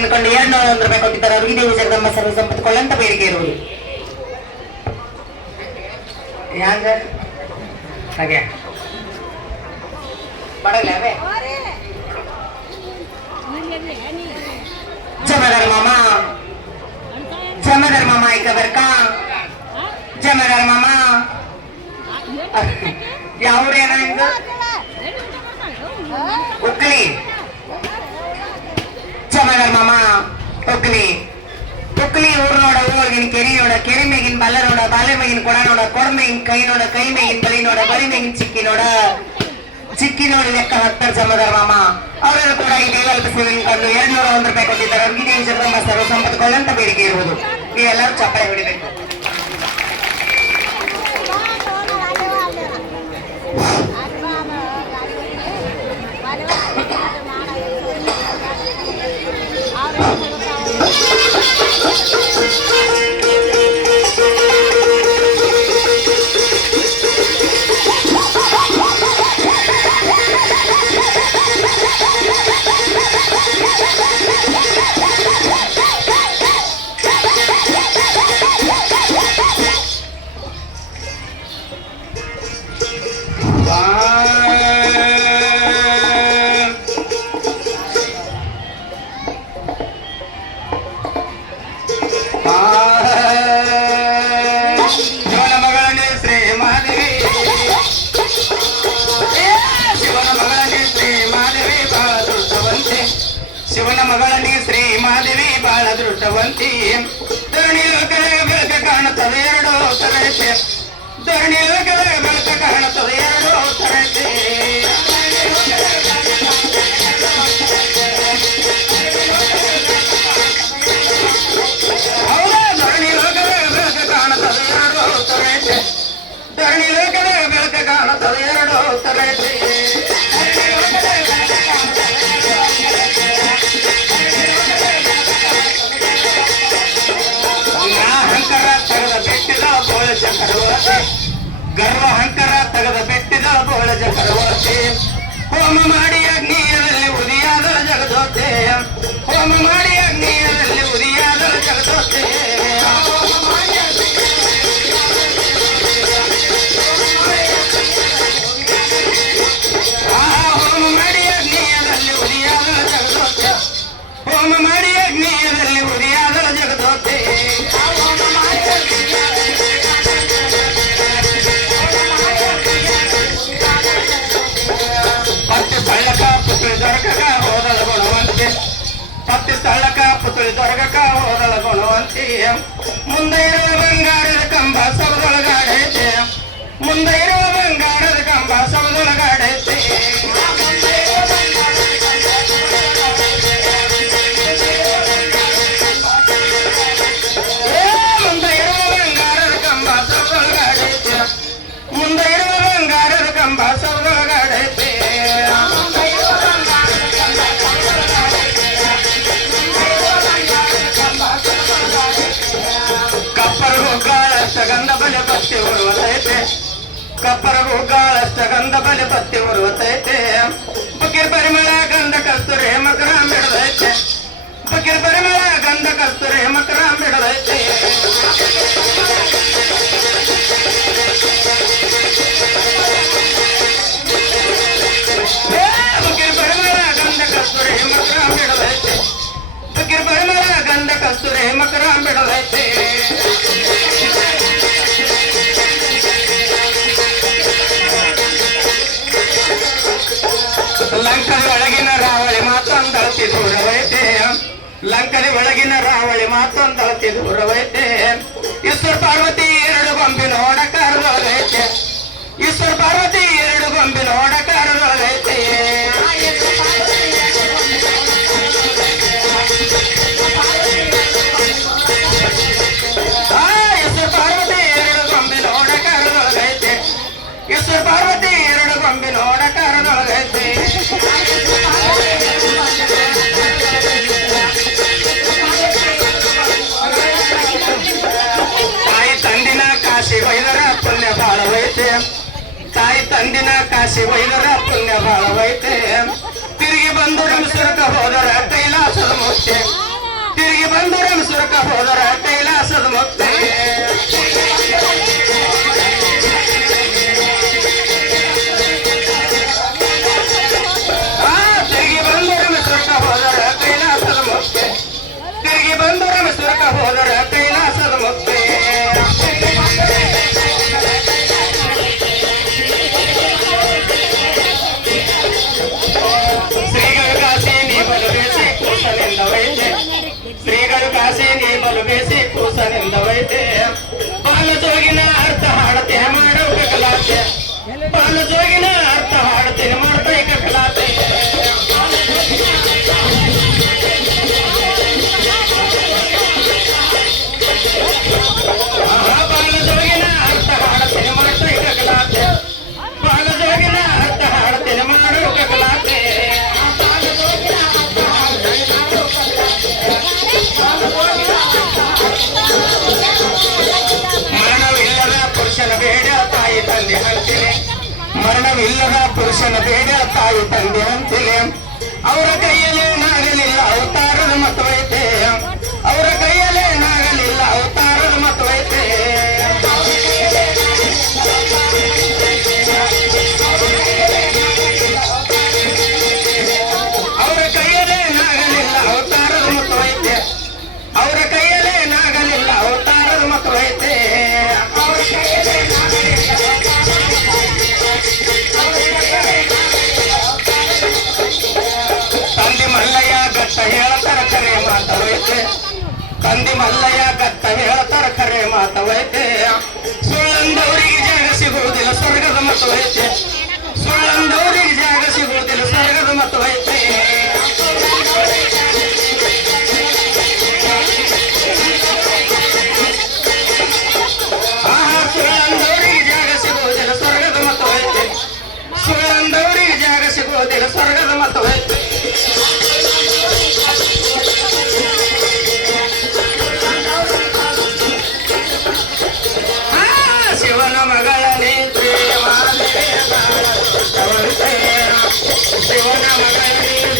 ನಿಂತ್ಕೊಂಡು 201 ರೂಪಾಯಿ ಕೊಟ್ಟಿದ್ದಾರೆ. ಅವರಿಗೆ ದೇವಿ ಜಗದಮ್ಮ ಸರ್ವ ಸಂಪತ್ತು ಕೊಳ್ಳಂತ ಬೇಡಿಕೆ ಇರುವುದು. ಹ್ಯಾಂಗ ಹಾಗೆ ಬಡಗಲೇ ಅವೇ ಜಮದಾರ್ ಮಾಮಾ ಈಗ ಬರ್ಕಾ ಜಮದಾರ್ ಮಾಮಾ ಯಾವ್ರೇನ ಇದು ಉಕ್ಲಿ ಜಮದಾರ್ ಮಾಮಾ ಉಕ್ಲಿ ಊರ್ ನೋಡ ಊರ್ಗಿನ ಕೆರಿ ನೋಡ ಕೆರಿ ಮೇಗಿನ ಬಲ್ಲ ನೋಡ ಬಾಲೆ ಮೇಗಿನ ಕೊಡ ನೋಡ ಕೊಡ ಮೇಗಿನ ಕೈ ನೋಡ ಕೈ ಮೇಗಿನ ಬಲಿ ನೋಡ ಬಲಿ ಮೇಗಿನ ಚಿಕ್ಕಿ ನೋಡಿ ಲೆಕ್ಕ ಹಾಕ್ತಾರೆ ಜಮದಾರ್ ಮಾಮ. ಅವರೆಲ್ಲ ಕೂಡ ಈ ದೇವಾಲಯ ಸೇವೆಯನ್ನು ಕಂಡು 201 ರೂಪಾಯಿ ಕೊಟ್ಟಿದ್ದಾರೆ. ಅವ್ರಿಗೆ ದೇವಿ ಜಗದಮ್ಮ ಸರ್ವ ಸಂಪತ್ತು ಕೊಳ್ಳಂತ ಬೇಡಿಕೆ ಇರುವುದು. ನೀವೆಲ್ಲರೂ ಚಪ್ಪಾಳೆ ಹೊಡಿಬೇಕು. ಶಿವನ ಮಗಳನೇ ಶ್ರೀ ಮಾದೇವಿ ಬಾಳ ದೃಷ್ಟವಂತಿ. ಧರಣಿ ಲೋಕದ ಬೆಳಕ ಕಾಣುತ್ತದೆ ಎರಡು ತರೈತೆ. ಧರಣಿ ಲೋಕದ ಬೆಳಕ ಕಾಣುತ್ತದೆ ಎರಡು ತರೈತೆ. ಹೌದಾ ಧರಣಿ ಲೋಕದ ಬೆಳಕ ಕಾಣುತ್ತದೆ ಎರಡು ತರೈತೆ. ಧರಣಿ ಲೋಕದ ಬೆಳಕ ಕಾಣುತ್ತದೆ ಎರಡು ತರೈತೆ. ಗರ್ವ ಅಹಂಕಾರ ತಗದ ಬೆಟ್ಟಿದ ಬೋಳ ಜಗದೋತೆ. ಹೋಮ ಮಾಡಿ ಅಗ್ನಿಯಲ್ಲಿ ಉದಿಯಾದ ಜಗದೋತೆ. ಹೋಮ ಮಾಡಿ ಅಗ್ನಿಯಲ್ಲಿ ಉದಿಯಾದ ಜಗದೋತೆ. ಹೋಮ ಮಾಡಿ ಅಗ್ನಿಯಲ್ಲಿ ಉದಿಯಾದ ಜಗದೋತೆ. ಹೋಮ ಮಾಡಿ ಅಗ್ನಿಯಲ್ಲಿ ಉದಿಯಾದ ಜಗದೋತೆ. ಪತ್ತಿ ಸ್ಥಳಕ ಪುತ್ಳಿ ದೊರಕಕ ಹೋದಳ ಗುಣವಂತಿ. ಮುಂದೆ ಇರುವ ಬಂಗಾರದ ಕಂಬ ಸವದೊಳಗಾಡೈತೆ. ಮುಂದೆ ಇರುವ ಬಂಗಾರದ ಕಂಬ ಸವದೊಳಗಾಡೈತೆ. ಮುಂದೆ ಇರುವ ಬಂಗಾರದ ಕಂಬ ಸವದೊಳಗಾಡೈತೆ. ಮುಂದೆ ಇರುವ ಬಂಗಾರದ ಕಂಬ ಸವದೊಳಗಾಡೈತೆ. ಗಂಧ ಬಲೆ ಪತ್ತಿ ಉರುವತೈತೆ. ಕಪ್ಪರಗೂ ಗಾಳಷ್ಟ ಗಂಧ ಬಲೆ ಪತ್ತಿ ಉರುವತೈತೆ. ಬಕೀರ್ ಪರಿಮಳ ಗಂಧ ಕಸ್ತೂರಿ ಮಕರಾಂ ಬಿಡದೈತೆ. ಬಕೀರ್ ಪರಿಮಳ ಗಂಧ ಕಸ್ತೂರಿ ಮಕರಾಂ ಬಿಡದೈತೆ. ಬಕೀರ್ ಪರಿಮಳ ಗಂಧ ಕಸ್ತೂರಿ ಮಕರಾಂ ಬಿಡದೈತೆ. ಬಕೀರ್ ಪರಿಮಳ ಗಂಧ ಕಸ್ತೂರಿ ಮಕರಾಂ ಬಿಡದೈತೆ. ಲಂಕದ ಒಳಗಿನ ರಾವಳಿ ಮಾತೊಂದಳತಿ ದೂರವೈತೆ. ಲಂಕದ ಒಳಗಿನ ರಾವಳಿ ಮಾತೊಂದಳತಿ ದೂರವೈತೆ. ಈಶ್ವರ ಪಾರ್ವತಿ ಎರಡು ಗೊಂಬಿನ ಓಡಕಾರದೊಳಗೈತೆ. ಈಶ್ವರ ಪಾರ್ವತಿ ಎರಡು ಗೊಂಬಿನ ಓಡಕಾರದೊಳಗೈತೆ. ಈಶ್ವರ ಪಾರ್ವತಿ ಎರಡು ಗೊಂಬಿನ ಓಡಕಾರದೊಳಗೈತೆ. ಈಶ್ವರ ಪಾರ್ವತಿ ಎರಡು ಗೊಂಬಿನ ಓಡಕಾರದೊಳಗೈತೆ. ತಾಯಿ ತಂದಿನ ಕಾಶಿ ವೈದರ ಪುಣ್ಯ ಬಾಳವೈತೆ. ತಾಯಿ ತಂದಿನ ಕಾಶಿ ವೈದರ ಪುಣ್ಯ ಬಾಳವೈತೆ. ತಿರುಗಿ ಬಂದು ನಮಸ್ಕರಕ ಹೋದರ ಕೈಲಾಸದ ಮುಖ್ಯ. ಬಂದರೆ ಸುರಕ ಹೋದರ ಕೈಲಾಸದ ಮುಕ್ತಿ ತಿರುಗಿ ಬಂದರೆ ಸುರಕ ಹೋದರ ಕೈಲಾಸದ ಮುಕ್ತಿ ತಿರುಗಿ ಬಂದರೆ ಸುರಕ ಹೋದರ ಕೈಲಾಸದ ಮುಕ್ತಿ ಶ್ರೀಗಳು ಕಾಶಿ ನೀ ಬಲು ಬೇಸಿ ಕೂಸನಿಂದ ವೈದ್ಯ ಶ್ರೀಗಳು ಕಾಶಿ ನೀ ಬಲು ಬೇಸಿ ಕೂಸನಿಂದ ವೈದ್ಯ ಬಾಲು ಜೋಗಿನ ಅರ್ಥ ಹಾಡತೆ ಮಾಡೋ ಕಲಾತೆ ಬಾಲು ಜೋಗಿನ ಅರ್ಥ ಹಾಡತೆ ಮಾಡ್ತಾ ಕಲಾತೆ ಬಾಲು ಜೋಗಿನ ಅರ್ಥ ಹಾಡತೆ ಮಾಡ್ತಾ ಕಲಾತೆ ಬಾಲು ಜೋಗಿನ ಅರ್ಥ ಹಾಡತೆ ಮಾಡೋ ಕಲಾತೆ ಮರಣವಿಲ್ಲದ ಪುರುಷನ ಬೇಡ ತಾಯಿ ತಂದೆ ಅಂತಿಲೆ ಮರಣವಿಲ್ಲದ ಪುರುಷನ ಬೇಡ ತಾಯಿ ತಂದೆ ಅಂತಿಲೆ ಅವರ ಕೈಯಲ್ಲಿ ನಾಗಲಿಲ್ಲ ಅವತಾರದ ಮತವೈತೆ ಅವರ ಕೈಯಲ್ಲೇ ನಾಗಲಿಲ್ಲ ಅವತಾರದ ಮತವೈತೆ ಅವರ ಕೈಯಲ್ಲೇ ನಾಗಲಿಲ್ಲ ಅವತಾರದ ಮತವೈತೆ ಅವರ ಕೈಯಲ್ಲೇ ನಾಗಲಿಲ್ಲ ಅವತಾರದ ಮತವೈತೆ ತಂದೆ ಮಲ್ಲಯ್ಯ ಗಟ್ಟ ಹೇಳ್ತಾರ ಕರೆ ಮಾತವೈತೆ ತಂದೆ ಮಲ್ಲಯ್ಯ ಗಟ್ಟ ಹೇಳ್ತಾರ ಕರೆ ಮಾತವೈತೆ ಸುಳ್ಳಂದವರಿಗೆ ಜಾಗ ಸಿಗುವುದಿಲ್ಲ ಸ್ವರ್ಗದ ಮತವೈತೆ ಸುಳ್ಳಂದವರಿಗೆ ಜಾಗ ಸಿಗುವುದಿಲ್ಲ ಸ್ವರ್ಗದ ಮತವೈತೆ ಸುಳ್ಳಂದವರಿಗೆ ಜಾಗ ಸಿಗುವುದಿಲ್ಲ ಸ್ವರ್ಗದ ಮತವೈತೆ ಸುಳ್ಳಂದವರಿಗೆ ಜಾಗ ಸಿಗುವುದಿಲ್ಲ ಸ್ವರ್ಗದ ಮತವೈತೆ ಶಿವನ ಮಗಳನೇ ಶಿವನ ಮಗಳನೇ